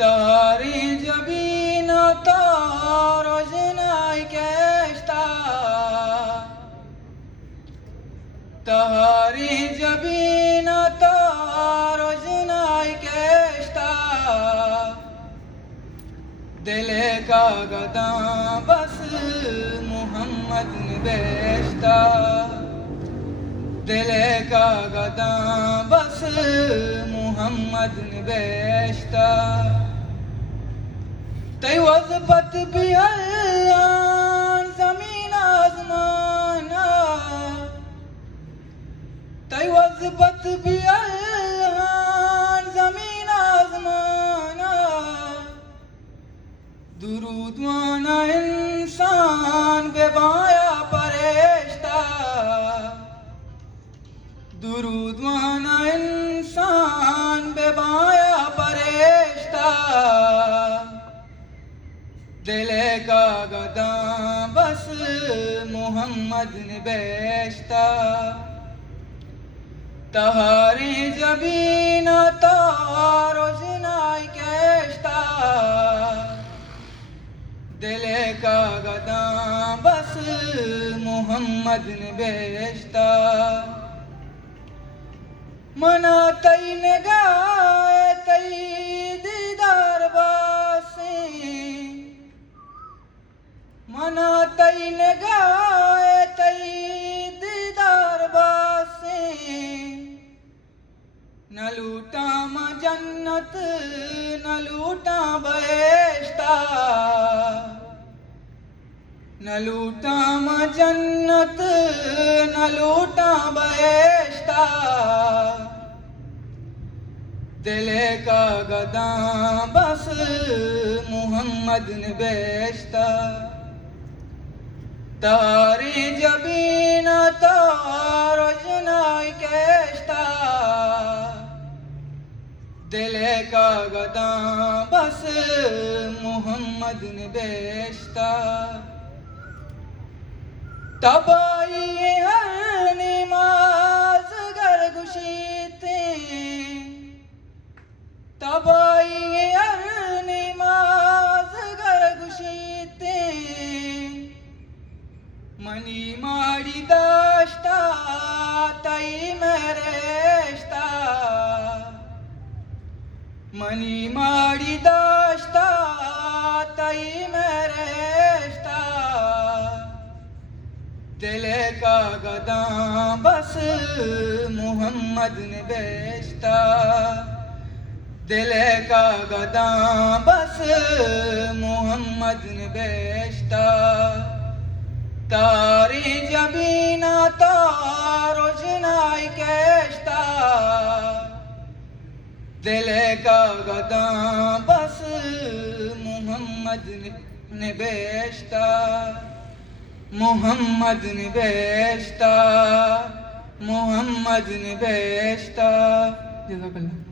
तारे जबीन तारोजनाई केष्टा तारे जबीन तारोजनाई केष्टा दिल का गदा बस मोहम्मद ने बेचता दिल का गदा बस मोहम्मद ने बेचता तय वज़बत भी अल्लाह ज़मीन आज़माना तय वज़बत भी अल्लाह ज़मीन आज़माना दुरूद वाना इंसान बेबाया फरिश्ता दुरूद वाना इंसान बेबाया फरिश्ता दिल का गदा बस मोहम्मद ने बेचता तहारे जबीन तारोजनाई केष्टा दिल का गदा बस मोहम्मद ने बेचता मना तई निगाह तई दीदार बासे मना तई निगाह तई दीदार बासे न लूटा म जन्नत न लूटा बहेश्ता न लूटा म जन्नत न लूटा बहेश्ता दिल का गदा बस मोहम्मद ने बेचता तारे जबीन तारोजनाई केष्टा दिल का गदा बस मोहम्मद ने बेचता तबाही हर नमाज गर गुशीते तबाही हर नमाज गर गुशीते मनी माड़ी दाश्ता तई मेरेश्ता मनी माड़ी दाश्ता तई मेरेश्ता दिल का गदा बस मोहम्मद ने बेचता दिल का गदा बस मोहम्मद ने बेचता तारे जबीन तारोजनाई केष्टा दिल का गदा बस मोहम्मद ने बेचता मोहम्मद ने बेचता मोहम्मद ने बेचता। जज़ाकल्लाह।